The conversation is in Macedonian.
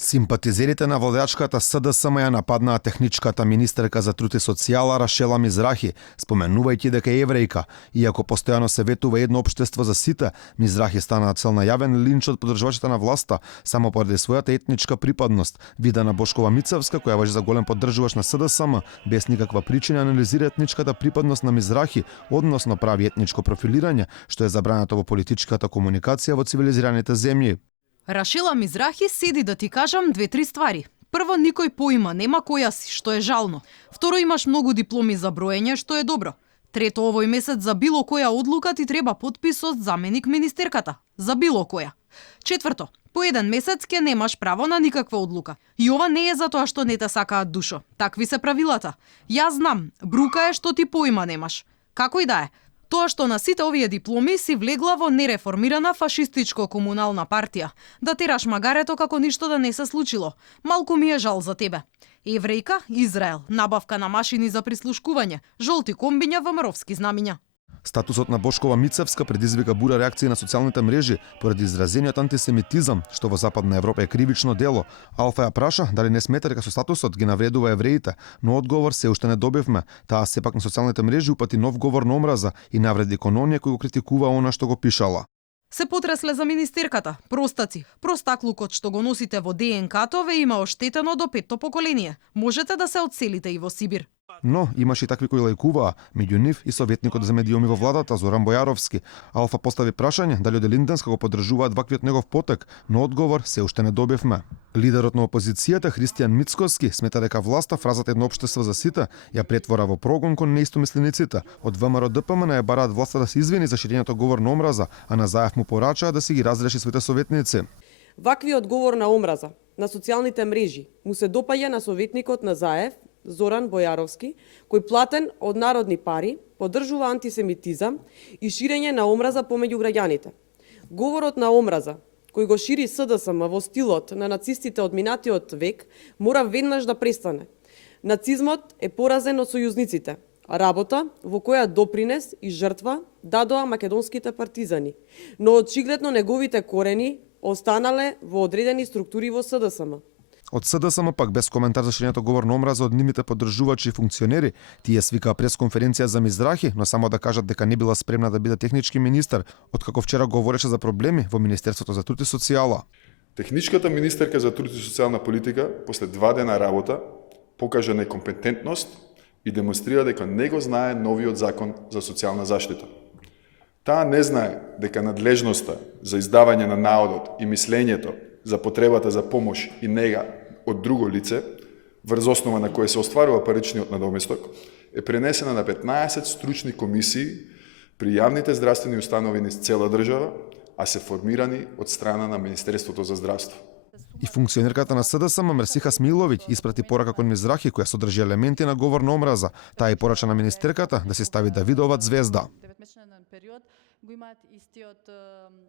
Симпатизерите на владеачката СДСМ ја нападнаа техничката министерка за труд и социјала Рашела Мизрахи, споменувајќи дека е еврејка. Иако постојано се ветува едно општество за сите, Мизрахи стана цел на јавен линч од поддржувачите на власта само поради својата етничка припадност. Видана Бошкова Мицевска, која важи за голем поддржувач на СДСМ, без никаква причина анализира етничката припадност на Мизрахи, односно прави етничко профилирање, што е забрането во политичката комуникација во цивилизираните земји. Рашела Мизрахи седи да ти кажам 2-3 ствари. Прво, никој поима нема која си, што е жално. Второ, имаш многу дипломи за броење, што е добро. Трето, овој месец за било која одлука ти треба потпис од заменик министерката. За било која. Четврто, по еден месец ќе немаш право на никаква одлука. И ова не е затоа што не те сакаат душо. Такви се правилата. Јас знам, брука е што ти поима немаш. Како и да е. Тоа што на сите овие дипломи си влегла во нереформирана фашистичко-комунална партија. Да тераш магарето како ништо да не се случило. Малку ми е жал за тебе. Еврејка, Израел, набавка на машини за прислушкување, жолти комбиња во маровски знамиња. Статусот на Бошкова Мицевска предизвика бура реакции на социјалните мрежи поради изразениот антисемитизам, што во Западна Европа е кривично дело. Алфа ја праша дали не смета дека со статусот ги навредува евреите, но одговор се уште не добивме. Таа сепак на социјалните мрежи упати нов говор на омраза и навреди кон оние кои го критикува она што го пишала. Се потресле за министерката. Простаци. Простаклукот што го носите во ДНК-то ве има оштетено до 5-то поколение. Можете да се одселите и во Сибир. Но имаше и такви кои лајкуваа, меѓу нив и советникот за медиуми во владата Зоран Бојаровски. Алфа постави прашање дали од Елинденска го поддржуваат ваквиот негов потек, но одговор се уште не добивме. Лидерот на опозицијата Христијан Мицкоски смета дека власта фразата едно општество за сите ја претвора во прогон кон неистомислениците. Од ВМРО ДПМН ја бараат власта да се извини за ширењето говор на омраза, а на Заев му порачаа да си ги разреши своите советници. Ваквиот говор на омраза на социјалните мрежи му се допаѓа на советникот на Заев, Зоран Бојаровски, кој платен од народни пари поддржува антисемитизам и ширење на омраза помеѓу граѓаните. Говорот на омраза, кој го шири СДСМ во стилот на нацистите од минатиот век, мора веднаш да престане. Нацизмот е поразен од сојузниците, работа во која допринес и жртва дадоа македонските партизани, но очигледно неговите корени останале во одредени структури во СДСМ. Од СДСМ пак без коментар за ширењето говор на омраза од нивните поддржувачи и функционери, тие свикаа пресконференција за Мизрахи, но само да кажат дека не била спремна да биде технички министер, откако вчера говореше за проблеми во Министерството за труд и социјала. Техничката министерка за труд и социјална политика после 2 дена работа покажа некомпетентност и демонстрира дека не го знае новиот закон за социјална заштита. Таа не знае дека надлежноста за издавање на наодот и мислењето за потребата за помош и нега од друго лице, врз основа на која се остварува паричниот надоместок, е пренесена на 15 стручни комисии при јавните здравствени установи низ цела држава, а се формирани од страна на Министерството за здравство. И функционерката на СДСМ Мерсиха Смиловиќ испрати порака кон Мизрахи која содржи елементи на говор на омраза. Таа и порача на министерката да се стави Давидовата звезда.